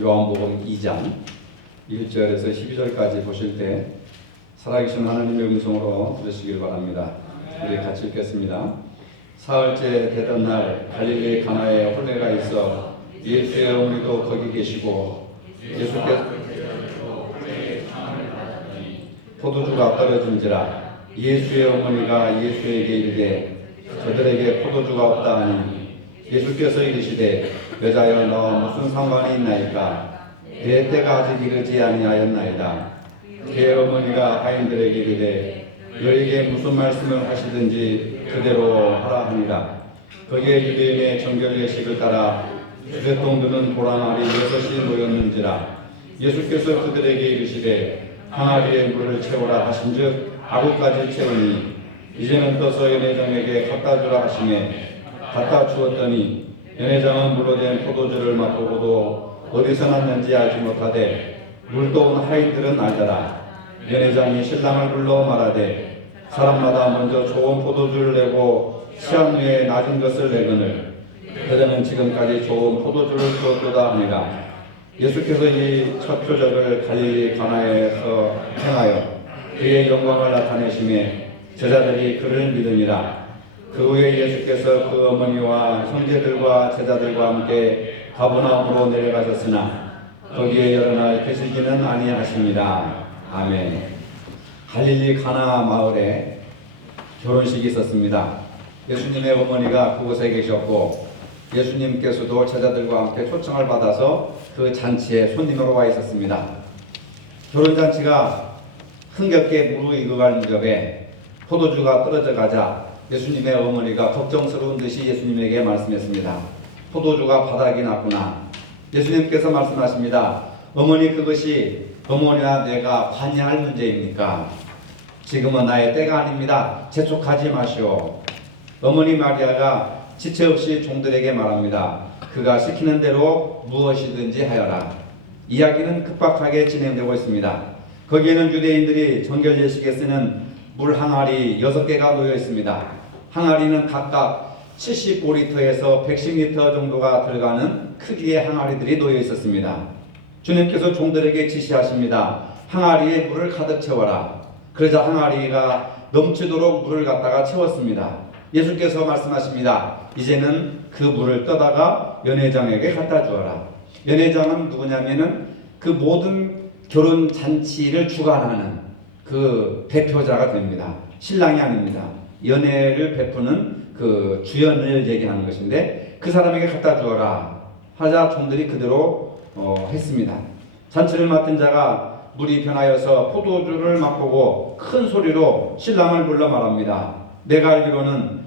요한복음 2장 1절에서 12절까지 보실 때 살아계신 하나님의 음성으로 들으시길 바랍니다. 우리 같이 읽겠습니다. 사흘째 되던 날 갈릴리 가나에 혼례가 있어 예수의 어머니도 거기 계시고 예수께서 포도주가 떨어진지라 예수의 어머니가 예수에게 이르되 저들에게 포도주가 없다 하니 예수께서 이르시되 여자여 너 무슨 상관이 있나이까 내 때가 아직 이르지 아니하였나이다. 그의 어머니가 하인들에게 이르되 너에게 무슨 말씀을 하시든지 그대로 하라 하니라. 거기에 유대인의 정결 예식을 따라 주set동 드는 보라말이 6이 놓였는지라 예수께서 그들에게 이르시되 항아리에 물을 채우라 하신즉 아구까지 채우니 이제는 떠서 연회장에게 갖다 주라 하시매 갖다 주었더니 연회장은 물로 된 포도주를 맛보고도 어디서 났는지 알지 못하되 물도 온 하인들은 알더라. 연회장이 신랑을 불러 말하되 사람마다 먼저 좋은 포도주를 내고 취한 후에 낮은 것을 내거늘 그들은 지금까지 좋은 포도주를 주었도다 하니라. 예수께서 이 첫 표적을 갈릴리 가나에서 행하여 그의 영광을 나타내심에 제자들이 그를 믿으니라. 그 후에 예수께서 그 어머니와 형제들과 제자들과 함께 가버나움으로 내려가셨으나 거기에 여러 날 계시지는 아니하십니다. 아멘. 갈릴리 가나 마을에 결혼식이 있었습니다. 예수님의 어머니가 그곳에 계셨고 예수님께서도 제자들과 함께 초청을 받아서 그 잔치에 손님으로 와 있었습니다. 결혼잔치가 흥겹게 무르익어갈 무렵에 포도주가 떨어져 가자 예수님의 어머니가 걱정스러운 듯이 예수님에게 말씀했습니다. 포도주가 바닥이 났구나. 예수님께서 말씀하십니다. 어머니 그것이 어머니와 내가 관여할 문제입니까? 지금은 나의 때가 아닙니다. 재촉하지 마시오. 어머니 마리아가 지체 없이 종들에게 말합니다. 그가 시키는 대로 무엇이든지 하여라. 이야기는 급박하게 진행되고 있습니다. 거기에는 유대인들이 정결 예식에 쓰는 물 항아리 6개가 놓여 있습니다. 항아리는 각각 75리터에서 110리터 정도가 들어가는 크기의 항아리들이 놓여 있었습니다. 주님께서 종들에게 지시하십니다. 항아리에 물을 가득 채워라. 그러자 항아리가 넘치도록 물을 갖다가 채웠습니다. 예수께서 말씀하십니다. 이제는 그 물을 떠다가 연회장에게 갖다 주어라. 연회장은 누구냐면은 그 모든 결혼 잔치를 주관하는 그 대표자가 됩니다. 신랑이 아닙니다. 연회를 베푸는 그 주연을 얘기하는 것인데 그 사람에게 갖다 주어라 하자 종들이 그대로 했습니다. 잔치를 맡은 자가 물이 변하여서 포도주를 맛보고 큰 소리로 신랑을 불러 말합니다. 내가 알기로는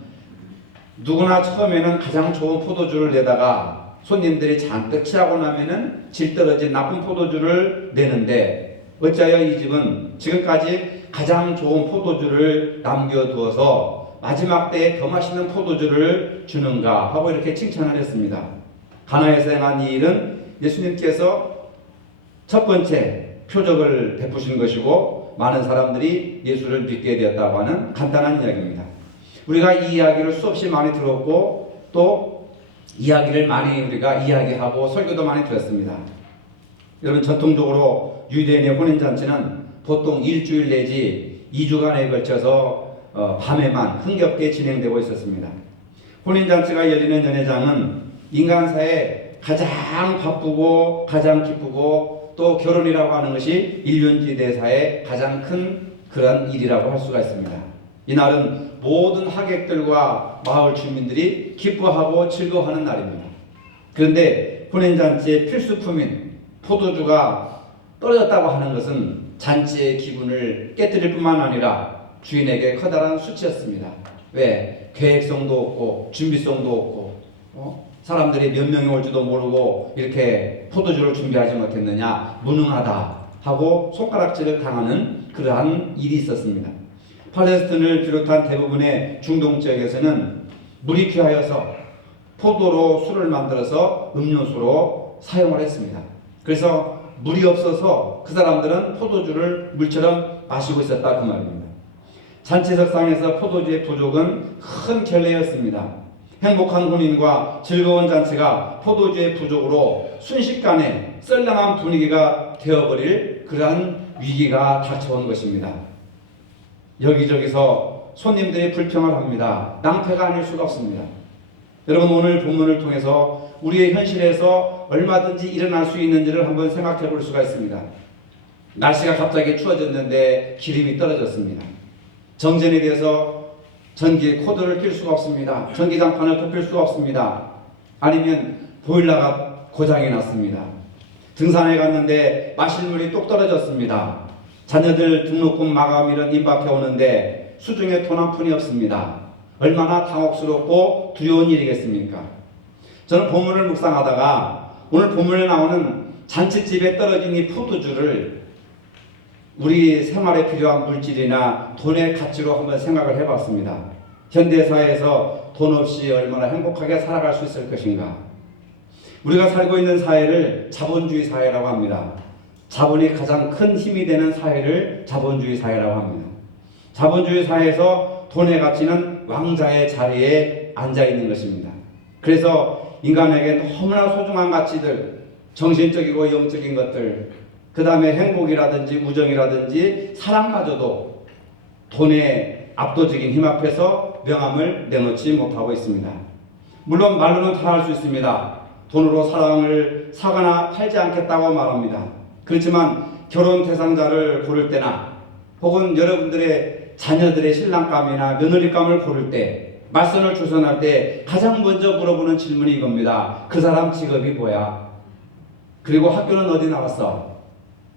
누구나 처음에는 가장 좋은 포도주를 내다가 손님들이 잔뜩 취하고 나면은 질 떨어진 나쁜 포도주를 내는데 어찌하여 이 집은 지금까지 가장 좋은 포도주를 남겨두어서 마지막 때에 더 맛있는 포도주를 주는가 하고 이렇게 칭찬을 했습니다. 가나에서 행한 이 일은 예수님께서 첫 번째 표적을 베푸신 것이고 많은 사람들이 예수를 믿게 되었다고 하는 간단한 이야기입니다. 우리가 이 이야기를 수없이 많이 들었고 또 이야기를 많이 우리가 이야기하고 설교도 많이 들었습니다. 여러분 전통적으로 유대인의 혼인잔치는 보통 일주일 내지 2주간에 걸쳐서 밤에만 흥겹게 진행되고 있었습니다. 혼인잔치가 열리는 연회장은 인간사에 가장 바쁘고 가장 기쁘고 또 결혼이라고 하는 것이 인륜지대사의 가장 큰 그런 일이라고 할 수가 있습니다. 이날은 모든 하객들과 마을 주민들이 기뻐하고 즐거워하는 날입니다. 그런데 혼인잔치의 필수품인 포도주가 떨어졌다고 하는 것은 잔치의 기분을 깨뜨릴 뿐만 아니라 주인에게 커다란 수치였습니다. 왜? 계획성도 없고 준비성도 없고 사람들이 몇 명이 올지도 모르고 이렇게 포도주를 준비하지 못했느냐 무능하다 하고 손가락질을 당하는 그러한 일이 있었습니다. 팔레스틴을 비롯한 대부분의 중동 지역에서는 물이 귀하여서 포도로 술을 만들어서 음료수로 사용을 했습니다. 그래서 물이 없어서 그 사람들은 포도주를 물처럼 마시고 있었다 그 말입니다. 잔치석상에서 포도주의 부족은 큰 결례였습니다. 행복한 혼인과 즐거운 잔치가 포도주의 부족으로 순식간에 썰렁한 분위기가 되어버릴 그러한 위기가 닥쳐온 것입니다. 여기저기서 손님들이 불평을 합니다. 낭패가 아닐 수가 없습니다. 여러분, 오늘 본문을 통해서 우리의 현실에서 얼마든지 일어날 수 있는지를 한번 생각해 볼 수가 있습니다. 날씨가 갑자기 추워졌는데 기름이 떨어졌습니다. 정전에 대해서 전기 코드를 낄 수가 없습니다. 전기장판을 덮일 수가 없습니다. 아니면 보일러가 고장이 났습니다. 등산에 갔는데 마실 물이 뚝 떨어졌습니다. 자녀들 등록금 마감일은 임박해 오는데 수중에 돈 한 푼이 없습니다. 얼마나 당혹스럽고 두려운 일이겠습니까? 저는 본문을 묵상하다가 오늘 본문에 나오는 잔치집에 떨어진 이 포도주를 우리 생활에 필요한 물질이나 돈의 가치로 한번 생각을 해봤습니다. 현대사회에서 돈 없이 얼마나 행복하게 살아갈 수 있을 것인가? 우리가 살고 있는 사회를 자본주의 사회라고 합니다. 자본이 가장 큰 힘이 되는 사회를 자본주의 사회라고 합니다. 자본주의 사회에서 돈의 가치는 왕자의 자리에 앉아 있는 것입니다. 그래서 인간에게 너무나 소중한 가치들, 정신적이고 영적인 것들, 그 다음에 행복이라든지 우정이라든지 사랑마저도 돈의 압도적인 힘 앞에서 명함을 내놓지 못하고 있습니다. 물론 말로는 다 할 수 있습니다. 돈으로 사랑을 사거나 팔지 않겠다고 말합니다. 그렇지만 결혼 대상자를 고를 때나 혹은 여러분들의 자녀들의 신랑감이나 며느리감을 고를 때, 맞선을 주선할 때 가장 먼저 물어보는 질문이 이겁니다. 그 사람 직업이 뭐야? 그리고 학교는 어디 나왔어?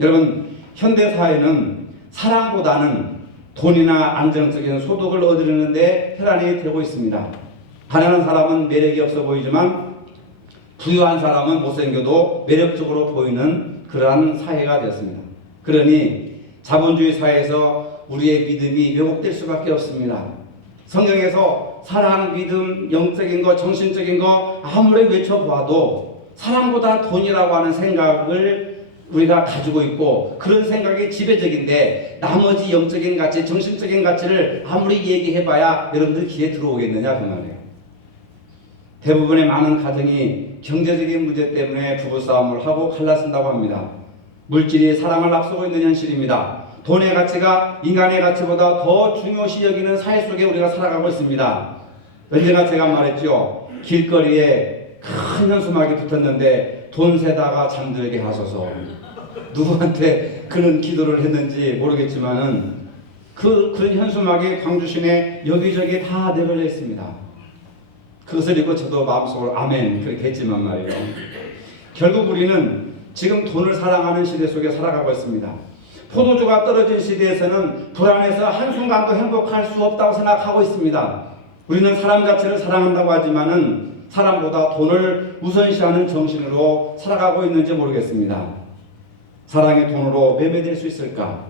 여러분, 현대사회는 사랑보다는 돈이나 안정적인 소득을 얻으려는 데 혈안이 되고 있습니다. 가난한 사람은 매력이 없어 보이지만 부유한 사람은 못생겨도 매력적으로 보이는 그러한 사회가 되었습니다. 그러니 자본주의 사회에서 우리의 믿음이 왜곡될 수밖에 없습니다. 성경에서 사랑, 믿음, 영적인 것, 정신적인 것 아무리 외쳐보아도 사랑보다 돈이라고 하는 생각을 우리가 가지고 있고, 그런 생각이 지배적인데 나머지 영적인 가치, 정신적인 가치를 아무리 얘기해봐야 여러분들 귀에 들어오겠느냐 그 말이에요. 대부분의 많은 가정이 경제적인 문제 때문에 부부싸움을 하고 갈라쓴다고 합니다. 물질이 사랑을 앞서고 있는 현실입니다. 돈의 가치가 인간의 가치보다 더 중요시 여기는 사회 속에 우리가 살아가고 있습니다. 언젠가 제가 말했죠. 길거리에 큰 현수막이 붙었는데 돈 세다가 잠들게 하소서. 누구한테 그런 기도를 했는지 모르겠지만은 그런 현수막이 광주 시내 여기저기 다 내걸려 있습니다. 그것을 읽고 저도 마음속으로 아멘 그렇게 했지만 말이에요. 결국 우리는 지금 돈을 사랑하는 시대 속에 살아가고 있습니다. 포도주가 떨어진 시대에서는 불안해서 한순간도 행복할 수 없다고 생각하고 있습니다. 우리는 사람 자체를 사랑한다고 하지만은 사람보다 돈을 우선시하는 정신으로 살아가고 있는지 모르겠습니다. 사랑이 돈으로 매매될 수 있을까?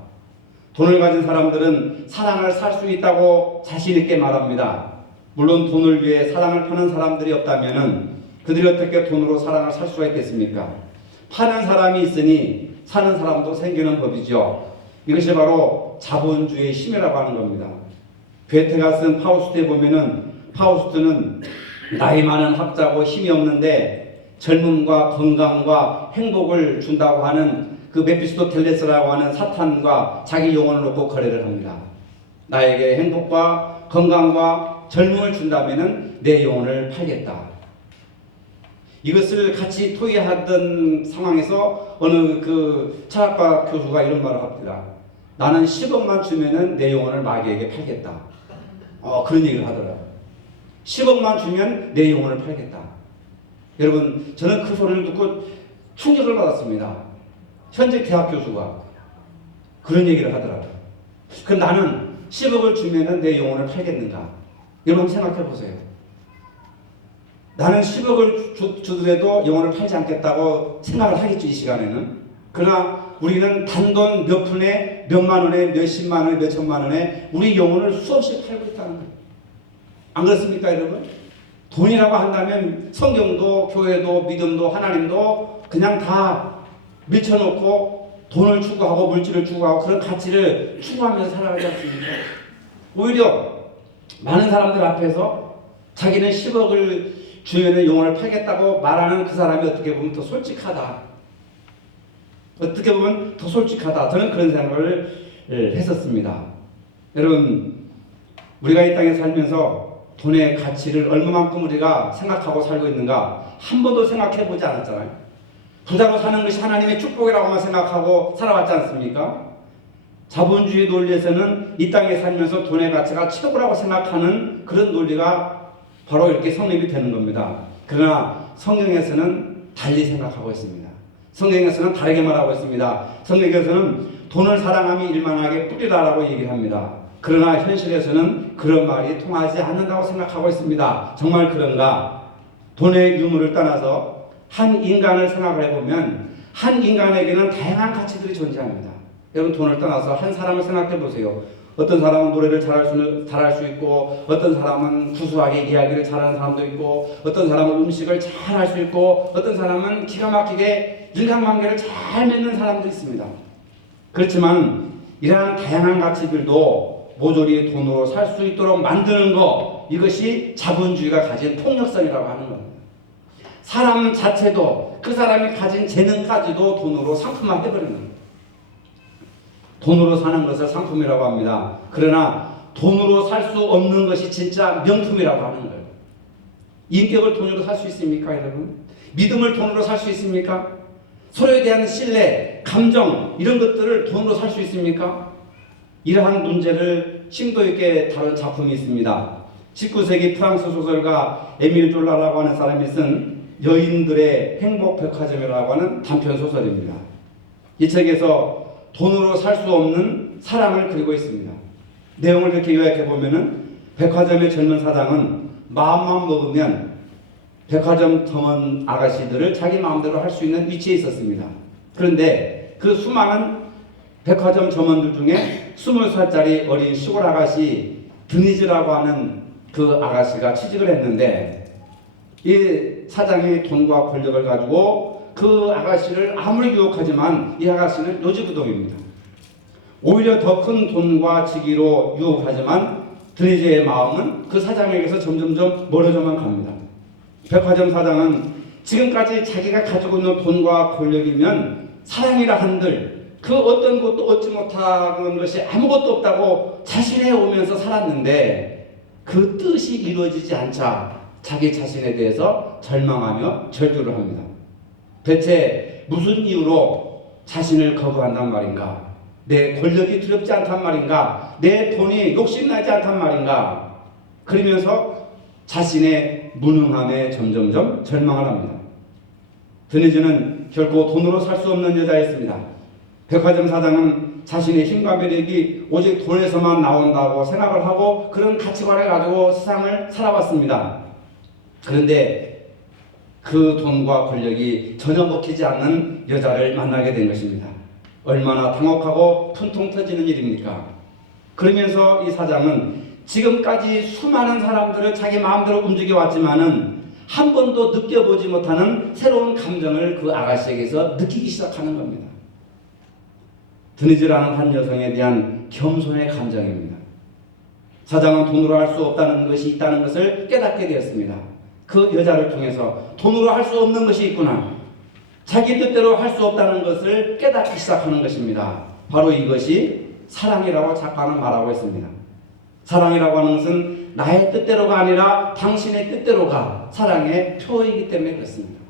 돈을 가진 사람들은 사랑을 살 수 있다고 자신 있게 말합니다. 물론 돈을 위해 사랑을 파는 사람들이 없다면은 그들이 어떻게 돈으로 사랑을 살 수가 있겠습니까? 파는 사람이 있으니 사는 사람도 생기는 법이죠. 이것이 바로 자본주의의 힘이라고 하는 겁니다. 괴테가 쓴 파우스트에 보면은 파우스트는 나이 많은 학자고 힘이 없는데 젊음과 건강과 행복을 준다고 하는 그 메피스토텔레스라고 하는 사탄과 자기 영혼을 놓고 거래를 합니다. 나에게 행복과 건강과 젊음을 준다면은 내 영혼을 팔겠다. 이것을 같이 토의하던 상황에서 어느 그 철학과 교수가 이런 말을 합니다. 나는 10억만 주면은 내 영혼을 마귀에게 팔겠다. 그런 얘기를 하더라고요. 10억만 주면 내 영혼을 팔겠다. 여러분, 저는 그 소리를 듣고 충격을 받았습니다. 현직 대학 교수가 그런 얘기를 하더라고요. 그 나는 10억을 주면은 내 영혼을 팔겠는가? 여러분 생각해 보세요. 나는 10억을 주더라도 영혼을 팔지 않겠다고 생각을 하겠죠, 이 시간에는. 그러나 우리는 단돈 몇 푼에 몇만 원에 몇십만 원에 몇천만 원에 우리 영혼을 수없이 팔고 있다는 거예요. 안 그렇습니까, 여러분? 돈이라고 한다면 성경도 교회도 믿음도 하나님도 그냥 다 밀쳐놓고 돈을 추구하고 물질을 추구하고 그런 가치를 추구하면서 살아가지 않습니까? 오히려 많은 사람들 앞에서 자기는 10억을 주면은 영혼을 팔겠다고 말하는 그 사람이 어떻게 보면 더 솔직하다. 어떻게 보면 더 솔직하다. 저는 그런 생각을 했었습니다. 여러분, 우리가 이 땅에 살면서 돈의 가치를 얼마만큼 우리가 생각하고 살고 있는가 한 번도 생각해 보지 않았잖아요. 부자로 사는 것이 하나님의 축복이라고만 생각하고 살아왔지 않습니까? 자본주의 논리에서는 이 땅에 살면서 돈의 가치가 최고라고 생각하는 그런 논리가 바로 이렇게 성립이 되는 겁니다. 그러나 성경에서는 달리 생각하고 있습니다. 성경에서는 다르게 말하고 있습니다. 성경에서는 돈을 사랑함이 일만하게 뿌리라라고 얘기를 합니다. 그러나 현실에서는 그런 말이 통하지 않는다고 생각하고 있습니다. 정말 그런가? 돈의 유무를 떠나서 한 인간을 생각을 해보면 한 인간에게는 다양한 가치들이 존재합니다. 여러분, 돈을 떠나서 한 사람을 생각해 보세요. 어떤 사람은 노래를 잘할 수 있고, 어떤 사람은 구수하게 이야기를 잘하는 사람도 있고, 어떤 사람은 음식을 잘할 수 있고, 어떤 사람은 기가 막히게 인간관계를 잘 맺는 사람도 있습니다. 그렇지만 이러한 다양한 가치들도 모조리 돈으로 살 수 있도록 만드는 것, 이것이 자본주의가 가진 폭력성이라고 하는 겁니다. 사람 자체도 그 사람이 가진 재능까지도 돈으로 상품화해버리는 겁니다. 돈으로 사는 것을 상품이라고 합니다. 그러나 돈으로 살 수 없는 것이 진짜 명품이라고 하는 거예요. 인격을 돈으로 살 수 있습니까, 여러분? 믿음을 돈으로 살 수 있습니까? 서로에 대한 신뢰, 감정, 이런 것들을 돈으로 살 수 있습니까? 이러한 문제를 심도 있게 다룬 작품이 있습니다. 19세기 프랑스 소설가 에밀 졸라라고 하는 사람이 쓴 여인들의 행복백화점이라고 하는 단편 소설입니다. 이 책에서 돈으로 살 수 없는 사랑을 그리고 있습니다. 내용을 이렇게 요약해 보면은, 백화점의 젊은 사장은 마음만 먹으면 백화점 점원 아가씨들을 자기 마음대로 할 수 있는 위치에 있었습니다. 그런데 그 수많은 백화점 점원들 중에 20살짜리 어린 시골 아가씨 드니즈라고 하는 그 아가씨가 취직을 했는데, 이 사장이 돈과 권력을 가지고 그 아가씨를 아무리 유혹하지만 이 아가씨는 요지부동입니다. 오히려 더 큰 돈과 직위로 유혹하지만 드니즈의 마음은 그 사장에게서 점점점 멀어져만 갑니다. 백화점 사장은 지금까지 자기가 가지고 있는 돈과 권력이면 사랑이라 한들 그 어떤 것도 얻지 못하는 것이 아무것도 없다고 자신해 오면서 살았는데, 그 뜻이 이루어지지 않자 자기 자신에 대해서 절망하며 절규를 합니다. 대체 무슨 이유로 자신을 거부한단 말인가? 내 권력이 두렵지 않단 말인가? 내 돈이 욕심나지 않단 말인가? 그러면서 자신의 무능함에 점점점 절망을 합니다. 드니즈는 결코 돈으로 살 수 없는 여자였습니다. 백화점 사장은 자신의 힘과 매력이 오직 돈에서만 나온다고 생각을 하고 그런 가치관을 가지고 세상을 살아왔습니다. 그런데 그 돈과 권력이 전혀 먹히지 않는 여자를 만나게 된 것입니다. 얼마나 당혹하고 분통 터지는 일입니까? 그러면서 이 사장은 지금까지 수많은 사람들을 자기 마음대로 움직여왔지만은 한 번도 느껴보지 못하는 새로운 감정을 그 아가씨에게서 느끼기 시작하는 겁니다. 드니즈라는 한 여성에 대한 겸손의 감정입니다. 사장은 돈으로 할 수 없다는 것이 있다는 것을 깨닫게 되었습니다. 그 여자를 통해서 돈으로 할 수 없는 것이 있구나, 자기 뜻대로 할 수 없다는 것을 깨닫기 시작하는 것입니다. 바로 이것이 사랑이라고 작가는 말하고 있습니다. 사랑이라고 하는 것은 나의 뜻대로가 아니라 당신의 뜻대로가 사랑의 표이기 때문에 그렇습니다.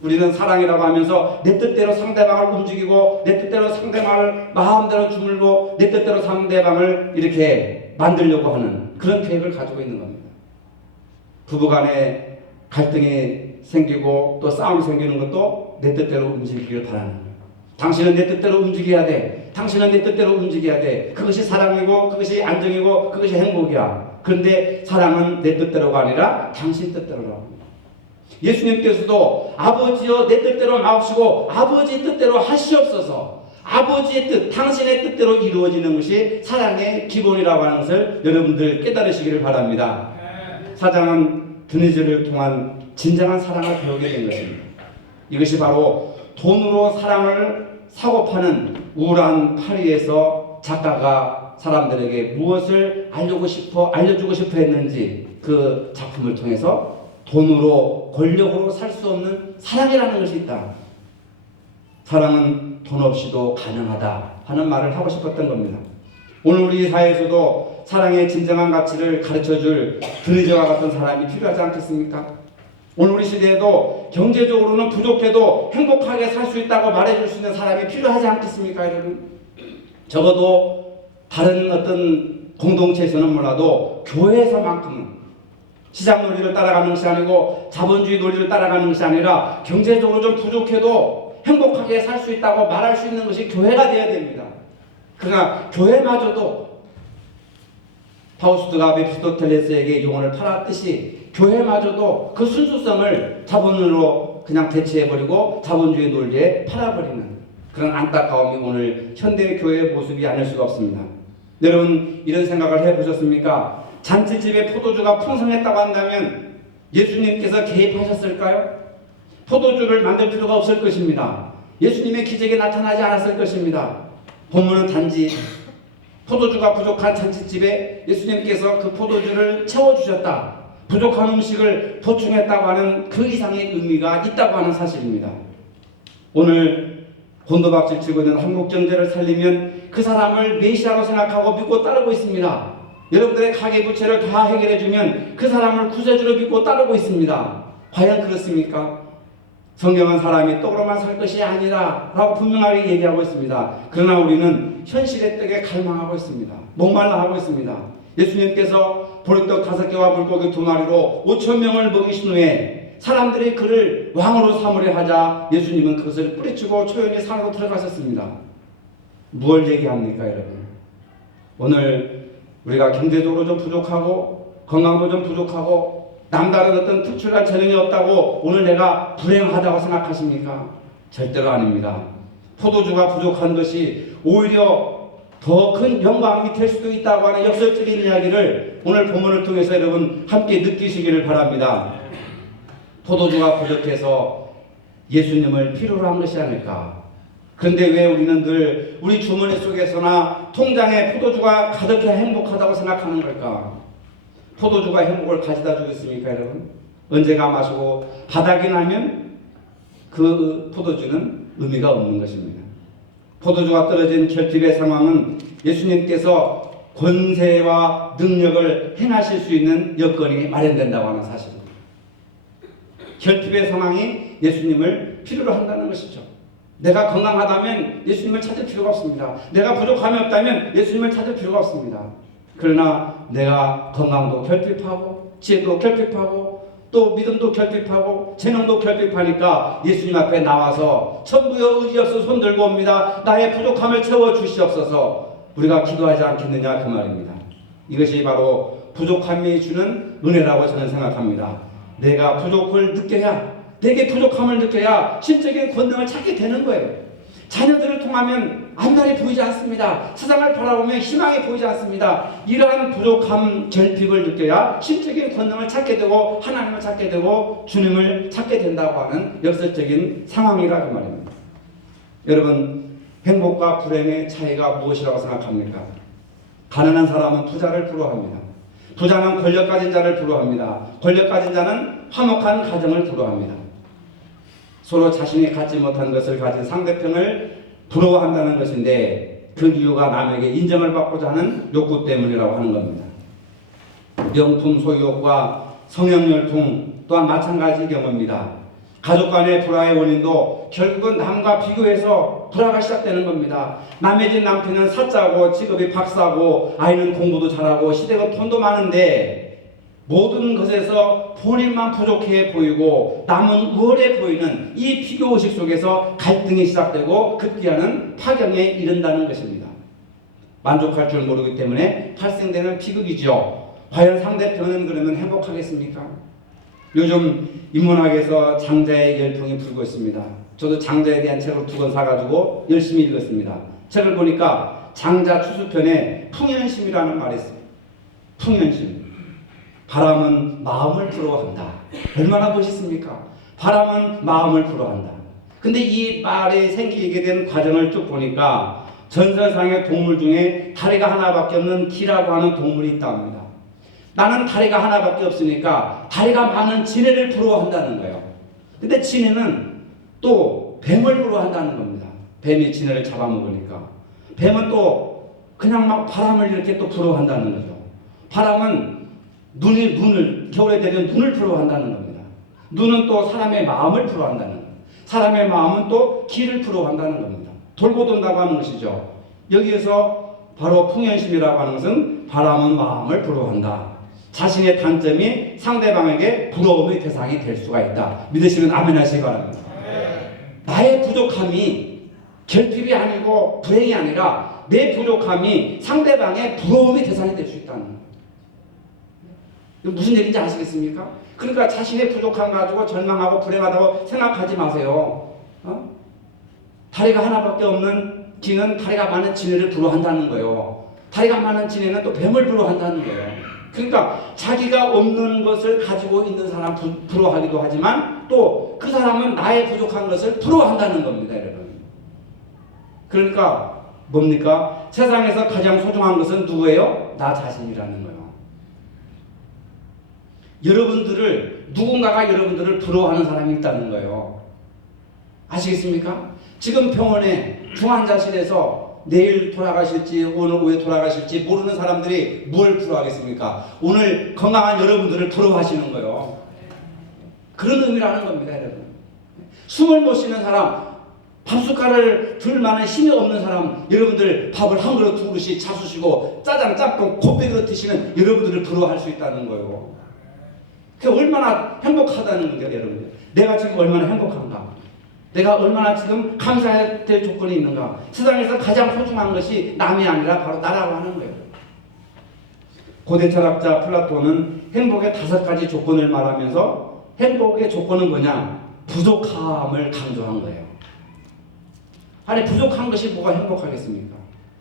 우리는 사랑이라고 하면서 내 뜻대로 상대방을 움직이고 내 뜻대로 상대방을 마음대로 주물고 내 뜻대로 상대방을 이렇게 만들려고 하는 그런 계획을 가지고 있는 겁니다. 부부간에 갈등이 생기고 또 싸움이 생기는 것도 내 뜻대로 움직이기를 바라는 거예요. 당신은 내 뜻대로 움직여야 돼. 당신은 내 뜻대로 움직여야 돼. 그것이 사랑이고 그것이 안정이고 그것이 행복이야. 그런데 사랑은 내 뜻대로가 아니라 당신 뜻대로라고. 예수님께서도 아버지여 내 뜻대로 마옵시고 아버지 뜻대로 하시옵소서. 아버지의 뜻, 당신의 뜻대로 이루어지는 것이 사랑의 기본이라고 하는 것을 여러분들 깨달으시기를 바랍니다. 사장은 드니즈를 통한 진정한 사랑을 배우게 된 것입니다. 이것이 바로 돈으로 사랑을 사고 파는 우울한 파리에서 작가가 사람들에게 무엇을 알려주고 싶어 했는지 그 작품을 통해서 돈으로 권력으로 살 수 없는 사랑이라는 것이 있다. 사랑은 돈 없이도 가능하다 하는 말을 하고 싶었던 겁니다. 오늘 우리 사회에서도 사랑의 진정한 가치를 가르쳐줄 드리저와 같은 사람이 필요하지 않겠습니까? 오늘 우리 시대에도 경제적으로는 부족해도 행복하게 살 수 있다고 말해줄 수 있는 사람이 필요하지 않겠습니까, 여러분? 적어도 다른 어떤 공동체에서는 몰라도 교회에서만큼은 시장 논리를 따라가는 것이 아니고 자본주의 논리를 따라가는 것이 아니라 경제적으로 좀 부족해도 행복하게 살 수 있다고 말할 수 있는 것이 교회가 되어야 됩니다. 그러나 교회마저도 파우스트가 메피스토텔레스에게 영혼을 팔았듯이 교회마저도 그 순수성을 자본으로 그냥 대체해버리고 자본주의 논리에 팔아버리는 그런 안타까움이 오늘 현대 교회의 모습이 아닐 수가 없습니다. 여러분 이런 생각을 해보셨습니까? 잔치집에 포도주가 풍성했다고 한다면 예수님께서 개입하셨을까요? 포도주를 만들 필요가 없을 것입니다. 예수님의 기적이 나타나지 않았을 것입니다. 본문은 단지 포도주가 부족한 잔치집에 예수님께서 그 포도주를 채워주셨다. 부족한 음식을 보충했다고 하는 그 이상의 의미가 있다고 하는 사실입니다. 오늘 곤도박질 치고 있는 한국 경제를 살리면 그 사람을 메시아로 생각하고 믿고 따르고 있습니다. 여러분들의 가계부채를 다 해결해주면 그 사람을 구세주로 믿고 따르고 있습니다. 과연 그렇습니까? 성경은 사람이 떡으로만 살 것이 아니라 라고 분명하게 얘기하고 있습니다. 그러나 우리는 현실의 떡에 갈망하고 있습니다. 목말라 하고 있습니다. 예수님께서 보리떡 5개와 물고기 2마리로 5,000명을 먹이신 후에 사람들이 그를 왕으로 삼으려 하자 예수님은 그것을 뿌리치고 초연히 산으로 들어가셨습니다. 무엇을 얘기합니까, 여러분? 오늘 우리가 경제적으로 좀 부족하고 건강도 좀 부족하고 남다른 어떤 특출난 재능이 없다고 오늘 내가 불행하다고 생각하십니까? 절대로 아닙니다. 포도주가 부족한 것이 오히려 더 큰 영광이 될 수도 있다고 하는 역설적인 이야기를 오늘 본문을 통해서 여러분 함께 느끼시기를 바랍니다. 포도주가 부족해서 예수님을 필요로 한 것이 아닐까. 그런데 왜 우리는 늘 우리 주머니 속에서나 통장에 포도주가 가득해 행복하다고 생각하는 걸까? 포도주가 행복을 가져다 주겠습니까, 여러분? 언제가 마시고 바닥이 나면 그 포도주는 의미가 없는 것입니다. 포도주가 떨어진 결핍의 상황은 예수님께서 권세와 능력을 행하실 수 있는 여건이 마련된다고 하는 사실입니다. 결핍의 상황이 예수님을 필요로 한다는 것이죠. 내가 건강하다면 예수님을 찾을 필요가 없습니다. 내가 부족함이 없다면 예수님을 찾을 필요가 없습니다. 그러나 내가 건강도 결핍하고 지혜도 결핍하고 또 믿음도 결핍하고 재능도 결핍하니까 예수님 앞에 나와서 천부여 의지 없어 손 들고 옵니다. 나의 부족함을 채워주시옵소서. 우리가 기도하지 않겠느냐 그 말입니다. 이것이 바로 부족함이 주는 은혜라고 저는 생각합니다. 내가 부족을 느껴야 내게 부족함을 느껴야 신적인 권능을 찾게 되는 거예요. 자녀들을 통하면 앞날이 보이지 않습니다. 세상을 바라보면 희망이 보이지 않습니다. 이러한 부족함, 결핍을 느껴야 신적인 권능을 찾게 되고 하나님을 찾게 되고 주님을 찾게 된다고 하는 역설적인 상황이라 그 말입니다. 여러분, 행복과 불행의 차이가 무엇이라고 생각합니까? 가난한 사람은 부자를 부러워합니다. 부자는 권력 가진 자를 부러워합니다. 권력 가진 자는 화목한 가정을 부러워합니다. 서로 자신이 갖지 못한 것을 가진 상대편을 부러워한다는 것인데 그 이유가 남에게 인정을 받고자 하는 욕구 때문이라고 하는 겁니다. 명품 소유욕과 성형열풍 또한 마찬가지 경우입니다. 가족 간의 불화의 원인도 결국은 남과 비교해서 불화가 시작되는 겁니다. 남의 집 남편은 사짜고 직업이 박사고 아이는 공부도 잘하고 시댁은 돈도 많은데 모든 것에서 본인만 부족해 보이고 남은 우월해 보이는 이 비교의식 속에서 갈등이 시작되고 급기야는 파경에 이른다는 것입니다. 만족할 줄 모르기 때문에 발생되는 비극이죠. 과연 상대편은 그러면 행복하겠습니까? 요즘 인문학에서 장자의 열풍이 불고 있습니다. 저도 장자에 대한 책을 2권 사가지고 열심히 읽었습니다. 책을 보니까 장자 추수편에 풍연심이라는 말이 있어요. 풍연심. 바람은 마음을 부러워한다. 얼마나 멋있습니까? 바람은 마음을 부러워한다. 근데 이 말이 생기게 된 과정을 쭉 보니까 전설상의 동물 중에 다리가 하나밖에 없는 기라고 하는 동물이 있다 합니다. 나는 다리가 하나밖에 없으니까 다리가 많은 지네를 부러워한다는 거예요. 근데 지네는 또 뱀을 부러워한다는 겁니다. 뱀이 지네를 잡아먹으니까. 뱀은 또 그냥 막 바람을 이렇게 또 부러워한다는 거죠. 바람은 눈을 겨울에 되면 눈을 부러워한다는 겁니다. 눈은 또 사람의 마음을 부러워한다는 겁니다. 사람의 마음은 또 길을 부러워한다는 겁니다. 돌고 돈다고 하는 것이죠. 여기에서 바로 풍현심이라고 하는 것은 바람은 마음을 부러워한다. 자신의 단점이 상대방에게 부러움의 대상이 될 수가 있다. 믿으시면 아멘 하시기 바랍니다. 나의 부족함이 결핍이 아니고 불행이 아니라 내 부족함이 상대방의 부러움의 대상이 될 수 있다는 거예요. 무슨 얘기인지 아시겠습니까? 그러니까 자신의 부족함 가지고 절망하고 불행하다고 생각하지 마세요. 다리가 하나밖에 없는 지는 다리가 많은 지네를 부러워한다는 거예요. 다리가 많은 지네는 또 뱀을 부러워한다는 거예요. 그러니까 자기가 없는 것을 가지고 있는 사람 부러워하기도 하지만 또 그 사람은 나의 부족한 것을 부러워한다는 겁니다, 여러분. 그러니까 뭡니까? 세상에서 가장 소중한 것은 누구예요? 나 자신이라는 거예요. 누군가가 여러분들을 부러워하는 사람이 있다는 거예요. 아시겠습니까? 지금 병원에 중환자실에서 내일 돌아가실지 오늘 오후에 돌아가실지 모르는 사람들이 뭘 부러워하겠습니까? 오늘 건강한 여러분들을 부러워하시는 거예요. 그런 의미라는 겁니다, 여러분. 숨을 못 쉬는 사람, 밥숟갈을 들 만한 힘이 없는 사람, 여러분들 밥을 한 그릇 두 그릇씩 잡수시고 짜장, 짬뽕, 곱빼 그릇 드시는 여러분들을 부러워할 수 있다는 거예요. 그게 얼마나 행복하다는 거예요, 여러분들. 내가 지금 얼마나 행복한가? 내가 얼마나 지금 감사해야 될 조건이 있는가? 세상에서 가장 소중한 것이 남이 아니라 바로 나라고 하는 거예요. 고대 철학자 플라톤은 행복의 5가지 조건을 말하면서 행복의 조건은 뭐냐? 부족함을 강조한 거예요. 아니, 부족한 것이 뭐가 행복하겠습니까?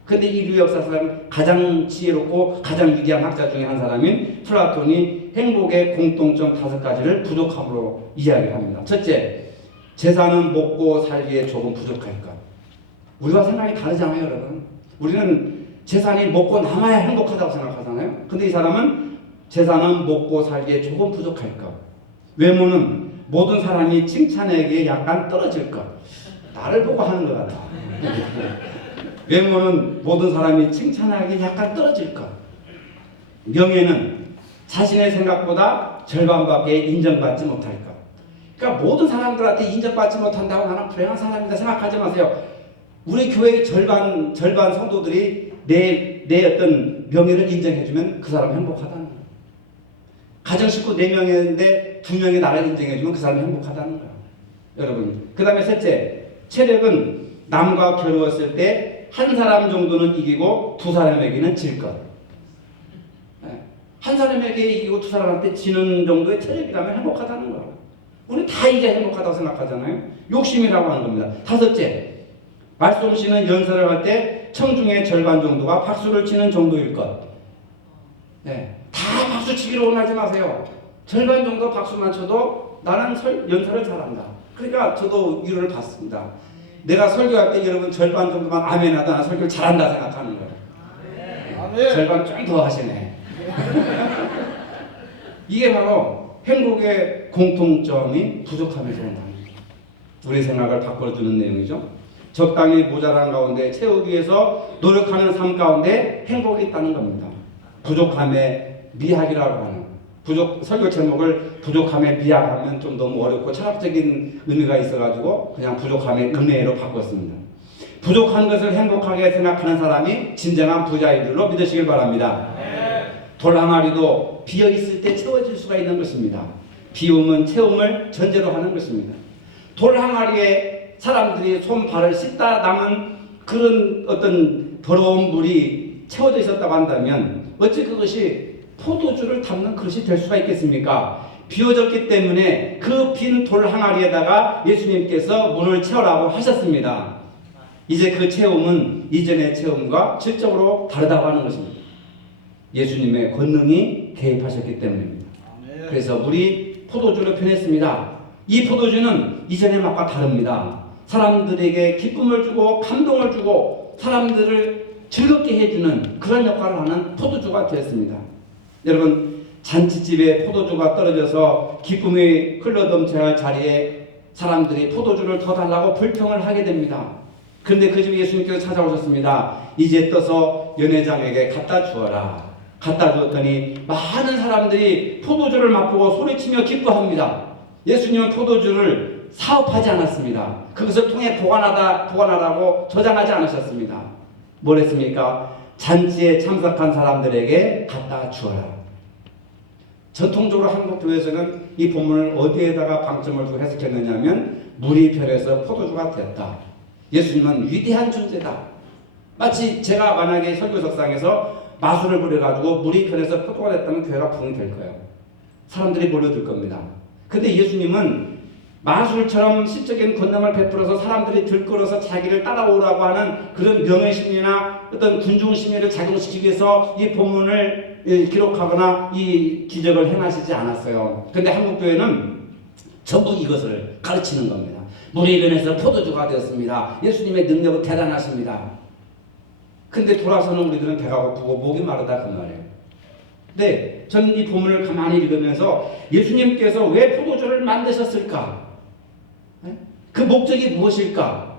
근데 인류 역사상 가장 지혜롭고 가장 위대한 학자 중에 한 사람인 플라톤이 행복의 공통점 5가지를 부족함으로 이야기를 합니다. 첫째, 재산은 먹고 살기에 조금 부족할 것. 우리와 생각이 다르잖아요, 여러분. 우리는 재산이 먹고 남아야 행복하다고 생각하잖아요. 근데 이 사람은 재산은 먹고 살기에 조금 부족할 것. 외모는 모든 사람이 칭찬하기에 약간 떨어질 것. 나를 보고 하는 것 같아. 외모는 모든 사람이 칭찬하기에 약간 떨어질 것. 명예는 자신의 생각보다 절반밖에 인정받지 못할 것. 그러니까 모든 사람들한테 인정받지 못한다고 나는 불행한 사람이다 생각하지 마세요. 우리 교회의 절반 성도들이 내 어떤 명예를 인정해주면 그 사람 행복하다는 거예요. 가정 식구 4명인데 2명이 나를 인정해주면 그 사람이 행복하다는 거예요. 여러분. 그 다음에 셋째, 체력은 남과 겨루었을 때 한 사람 정도는 이기고 2사람에게는 질 것. 한 사람에게 이기고 2사람한테 지는 정도의 체력이라면 행복하다는 거예요. 우리 다 이게 행복하다고 생각하잖아요. 욕심이라고 하는 겁니다. 5째, 말솜씨는 연설을 할 때 청중의 절반 정도가 박수를 치는 정도일 것. 다 박수 치기로 원하지 마세요. 절반 정도 박수만 쳐도 나는 연설을 잘한다. 그러니까 저도 위로를 받습니다. 내가 설교할 때 여러분 절반 정도만 아멘 하다 나는 설교를 잘한다 생각하는 거예요. 아멘. 절반 좀 더 하시네. 이게 바로 행복의 공통점이 부족함에서 온다. 우리 생각을 바꿔주는 내용이죠. 적당히 모자란 가운데 채우기 위해서 노력하는 삶 가운데 행복이 있다는 겁니다. 부족함의 미학이라고 하는 설교 제목을 부족함의 미학하면 좀 너무 어렵고 철학적인 의미가 있어가지고 그냥 부족함의 은혜로 바꿨습니다. 부족한 것을 행복하게 생각하는 사람이 진정한 부자인 줄로 믿으시길 바랍니다. 돌 항아리도 비어있을 때 채워질 수가 있는 것입니다. 비움은 채움을 전제로 하는 것입니다. 돌 항아리에 사람들이 손 발을 씻다 남은 그런 어떤 더러운 물이 채워져 있었다고 한다면 어찌 그것이 포도주를 담는 그릇이 될 수가 있겠습니까? 비워졌기 때문에 그 빈 돌 항아리에다가 예수님께서 물을 채우라고 하셨습니다. 이제 그 체험은 이전의 체험과 질적으로 다르다고 하는 것입니다. 예수님의 권능이 개입하셨기 때문입니다. 그래서 물이 포도주를 변했습니다. 이 포도주는 이전의 맛과 다릅니다. 사람들에게 기쁨을 주고 감동을 주고 사람들을 즐겁게 해주는 그런 역할을 하는 포도주가 되었습니다. 여러분, 잔치집에 포도주가 떨어져서 기쁨이 흘러넘쳐야 할 자리에 사람들이 포도주를 더 달라고 불평을 하게 됩니다. 그런데 그 집에 예수님께서 찾아오셨습니다. 이제 떠서 연회장에게 갖다 주어라. 갖다 주었더니 많은 사람들이 포도주를 맛보고 소리치며 기뻐합니다. 예수님은 포도주를 사업하지 않았습니다. 그것을 통해 보관하라고 저장하지 않으셨습니다. 뭘 했습니까? 잔치에 참석한 사람들에게 갖다 주어라. 전통적으로 한국 교회에서는 이 본문을 어디에다가 방점을 두고 해석했느냐 하면 물이 변해서 포도주가 되었다. 예수님은 위대한 존재다. 마치 제가 만약에 설교석상에서 마술을 부려가지고 물이 변해서 포도가 됐다면 교회가 부흥이 될 거예요. 사람들이 몰려들 겁니다. 근데 예수님은 마술처럼 시적인 권능을 베풀어서 사람들이 들끓어서 자기를 따라오라고 하는 그런 명예심리나 어떤 군중심리를 작용시키기 위해서 이 본문을 기록하거나 이 기적을 행하시지 않았어요. 근데 한국교회는 전부 이것을 가르치는 겁니다. 물이 변해서 포도주가 되었습니다. 예수님의 능력은 대단하십니다. 근데 돌아서는 우리들은 배가 고프고 목이 마르다 그 말이에요. 근데 저는 이 본문을 가만히 읽으면서 예수님께서 왜 포도주를 만드셨을까? 그 목적이 무엇일까?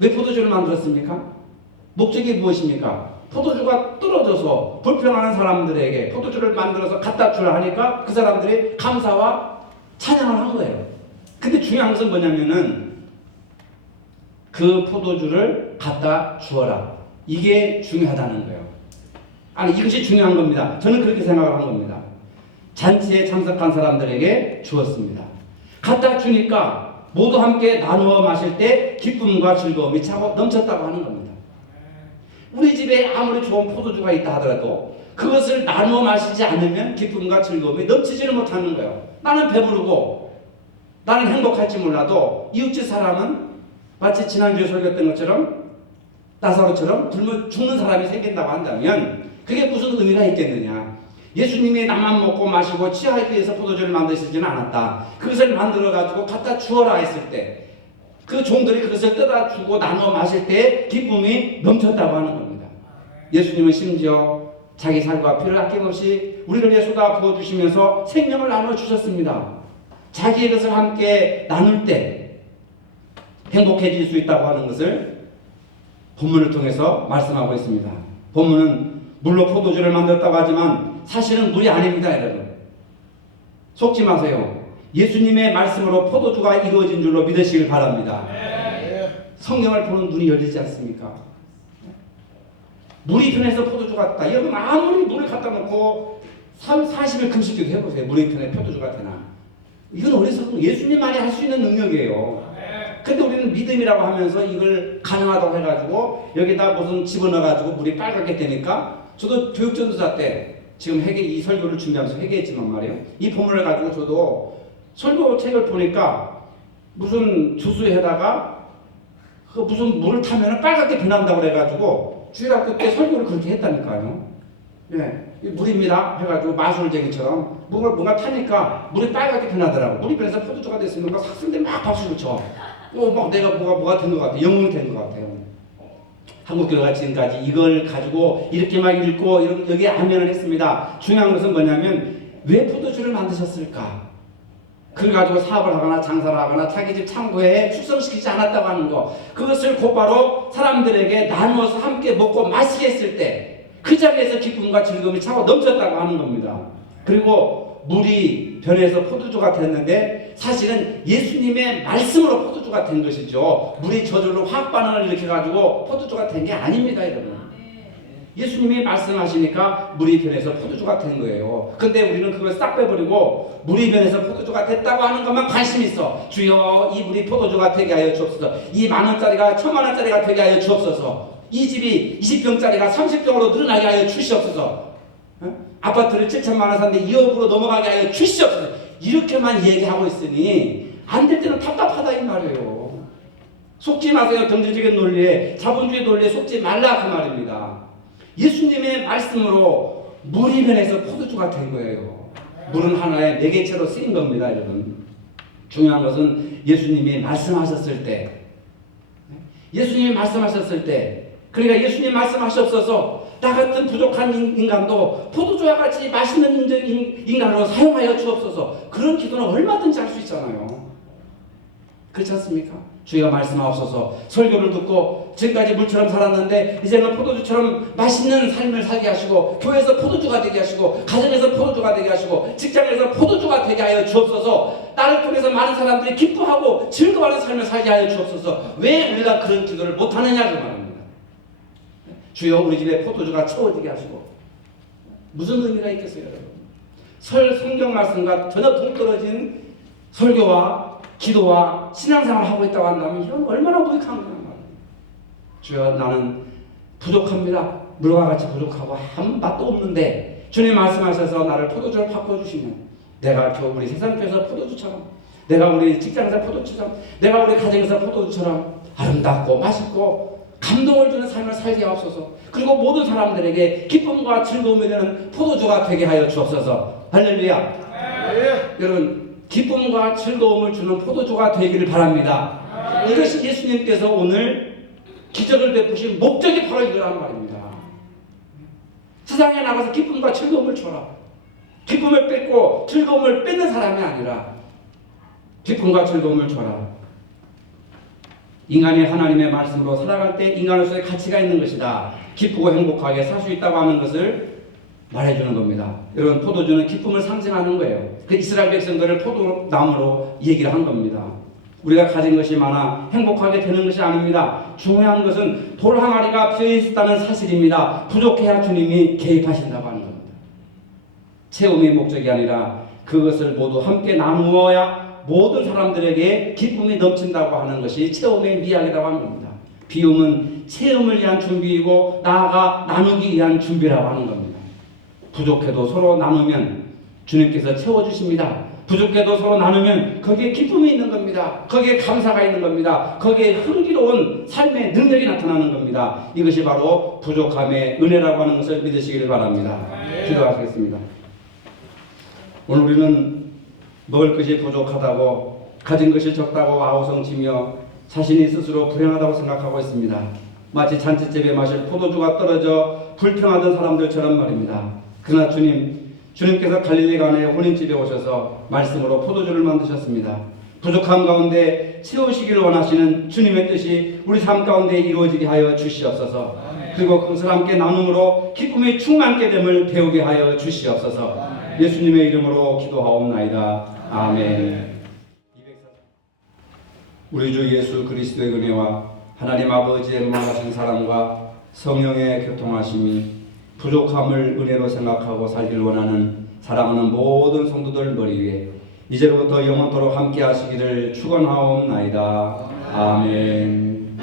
왜 포도주를 만들었습니까? 목적이 무엇입니까? 포도주가 떨어져서 불평하는 사람들에게 포도주를 만들어서 갖다 주라 하니까 그 사람들이 감사와 찬양을 한 거예요. 근데 중요한 것은 뭐냐면은 그 포도주를 갖다 주어라. 이게 중요하다는 거예요. 아니, 이것이 중요한 겁니다. 저는 그렇게 생각을 한 겁니다. 잔치에 참석한 사람들에게 주었습니다. 갖다 주니까 모두 함께 나누어 마실 때 기쁨과 즐거움이 차고 넘쳤다고 하는 겁니다. 우리 집에 아무리 좋은 포도주가 있다 하더라도 그것을 나누어 마시지 않으면 기쁨과 즐거움이 넘치지를 못하는 거예요. 나는 배부르고 나는 행복할지 몰라도 이웃집 사람은 마치 지난주에 설교했던 것처럼 나사로처럼 굶어 죽는 사람이 생긴다고 한다면 그게 무슨 의미가 있겠느냐. 예수님이 나만 먹고 마시고 취하기 위해서 포도주를 만드시지는 않았다. 그것을 만들어가지고 갖다 주어라 했을 때 그 종들이 그것을 뜯어 주고 나눠 마실 때 기쁨이 넘쳤다고 하는 겁니다. 예수님은 심지어 자기 살과 피를 아낌없이 우리를 위해 쏟아 부어주시면서 생명을 나눠주셨습니다. 자기의 것을 함께 나눌 때 행복해질 수 있다고 하는 것을 본문을 통해서 말씀하고 있습니다. 본문은 물로 포도주를 만들었다고 하지만 사실은 물이 아닙니다, 여러분. 속지 마세요. 예수님의 말씀으로 포도주가 이루어진 줄로 믿으시길 바랍니다. 성경을 보는 눈이 열리지 않습니까? 물이 변해서 포도주가 됐다. 여러분 아무리 물을 갖다 놓고 40일 금식기도 해보세요. 물이 변해 포도주가 되나? 이건 어디서 예수님만이 할 수 있는 능력이에요. 근데 우리는 믿음이라고 하면서 이걸 가능하다고 해가지고 여기다 무슨 집어넣어가지고 물이 빨갛게 되니까 저도 교육전도사 때 지금 이 설교를 준비하면서 회개했지만 말이에요. 이 본문을 가지고 저도 설교책을 보니까 무슨 주스에다가 그 무슨 물을 타면 빨갛게 변한다고 그래가지고 주일학교 때 설교를 그렇게 했다니까요. 예, 물입니다 해가지고 마술쟁이처럼 뭔가 타니까 물이 빨갛게 변하더라고. 물이 변해서 포도주가 됐으니까 학생들이 막 박수를 쳐. 막 내가 뭐가 된 것 같아. 영웅이 된 것 같아요. 한국교회가 지금까지 이걸 가지고 이렇게 막 읽고 여기에 아멘을 했습니다. 중요한 것은 뭐냐면 왜 포도주를 만드셨을까? 그걸 가지고 사업을 하거나 장사를 하거나 자기 집 창고에 숙성시키지 않았다고 하는 거. 그것을 곧바로 사람들에게 나누어서 함께 먹고 마시게 했을 때 그 자리에서 기쁨과 즐거움이 차고 넘쳤다고 하는 겁니다. 그리고 물이 변해서 포도주가 됐는데 사실은 예수님의 말씀으로 포도주가 된 것이죠. 물이 저절로 화학 반응을 일으켜가지고 포도주가 된 게 아닙니다, 여러분. 예수님이 말씀하시니까 물이 변해서 포도주가 된 거예요. 근데 우리는 그걸 싹 빼버리고 물이 변해서 포도주가 됐다고 하는 것만 관심 있어. 주여 이 물이 포도주가 되게 하여 주옵소서. 이 10,000원짜리가 1,000,000원짜리가 되게 하여 주옵소서. 이 집이 20평짜리가 30평으로 늘어나게 하여 주시옵소서. 아파트를 7,000만 원 샀는데 2억으로 넘어가게 하여 주시옵소서. 이렇게만 얘기하고 있으니 안 될 때는 답답하다 이 말이에요. 속지 마세요. 경제적인 논리에, 자본주의 논리에 속지 말라 그 말입니다. 예수님의 말씀으로 물이 변해서 포도주가 된 거예요. 물은 하나의 매개체로 쓰인 겁니다, 여러분. 중요한 것은 예수님이 말씀하셨을 때, 그러니까 예수님 말씀하셨어서 나 같은 부족한 인간도 포도주와 같이 맛있는 인간으로 사용하여 주옵소서. 그런 기도는 얼마든지 할 수 있잖아요. 그렇지 않습니까? 주의가 말씀하옵소서. 설교를 듣고 지금까지 물처럼 살았는데 이제는 포도주처럼 맛있는 삶을 살게 하시고, 교회에서 포도주가 되게 하시고, 가정에서 포도주가 되게 하시고, 직장에서 포도주가 되게 하여 주옵소서. 나를 통해서 많은 사람들이 기뻐하고 즐거워하는 삶을 살게 하여 주옵소서. 왜 우리가 그런 기도를 못하느냐 그 말입니다. 주여 우리 집에 포도주가 채워지게 하시고. 무슨 의미가 있겠어요 여러분? 성경 말씀과 전혀 동떨어진 설교와 기도와 신앙생활을 하고 있다고 한다면 이건 얼마나 무익한 거란 말이에요. 주여 나는 부족합니다. 물과 같이 부족하고 한 맛도 없는데 주님 말씀하셔서 나를 포도주로 바꿔주시면 내가 우리 세상교회에서 포도주처럼, 내가 우리 직장에서 포도주처럼, 내가 우리 가정에서 포도주처럼 아름답고 맛있고 감동을 주는 삶을 살게 하옵소서. 그리고 모든 사람들에게 기쁨과 즐거움이 되는 포도주가 되게 하여 주옵소서. 할렐루야. 여러분 기쁨과 즐거움을 주는 포도주가 되기를 바랍니다. 이것이 예수님께서 오늘 기적을 베푸신 목적이 바로 이거란 말입니다. 세상에 나가서 기쁨과 즐거움을 줘라. 기쁨을 뺏고 즐거움을 뺏는 사람이 아니라 기쁨과 즐거움을 줘라. 인간이 하나님의 말씀으로 살아갈 때 인간으로서의 가치가 있는 것이다. 기쁘고 행복하게 살 수 있다고 하는 것을 말해주는 겁니다. 여러분 포도주는 기쁨을 상징하는 거예요. 그 이스라엘 백성들을 포도나무로 얘기를 한 겁니다. 우리가 가진 것이 많아 행복하게 되는 것이 아닙니다. 중요한 것은 돌 항아리가 비어있다는 사실입니다. 부족해야 주님이 개입하신다고 하는 겁니다. 체험이 목적이 아니라 그것을 모두 함께 나누어야 모든 사람들에게 기쁨이 넘친다고 하는 것이 체험의 미학이라고 하는 겁니다. 비움은 체험을 위한 준비이고 나아가 나누기 위한 준비라고 하는 겁니다. 부족해도 서로 나누면 주님께서 채워주십니다. 부족해도 서로 나누면 거기에 기쁨이 있는 겁니다. 거기에 감사가 있는 겁니다. 거기에 흥기로운 삶의 능력이 나타나는 겁니다. 이것이 바로 부족함의 은혜라고 하는 것을 믿으시기를 바랍니다. 기도하겠습니다. 오늘 우리는 먹을 것이 부족하다고, 가진 것이 적다고 아우성치며 자신이 스스로 불행하다고 생각하고 있습니다. 마치 잔치집에 마실 포도주가 떨어져 불평하던 사람들처럼 말입니다. 그러나 주님께서 갈릴리가나의 혼인집에 오셔서 말씀으로 포도주를 만드셨습니다. 부족함 가운데 채우시기를 원하시는 주님의 뜻이 우리 삶 가운데 이루어지게 하여 주시옵소서. 그리고 그것을 함께 나눔으로 기쁨이 충만케 됨을 배우게 하여 주시옵소서. 예수님의 이름으로 기도하옵나이다. 아멘. 우리 주 예수 그리스도의 은혜와 하나님 아버지의 무한하신 사랑과 성령의 교통하심이 부족함을 은혜로 생각하고 살길 원하는 사랑하는 모든 성도들 머리 위에 이제로부터 영원토록 함께 하시기를 축원하옵나이다. 아멘.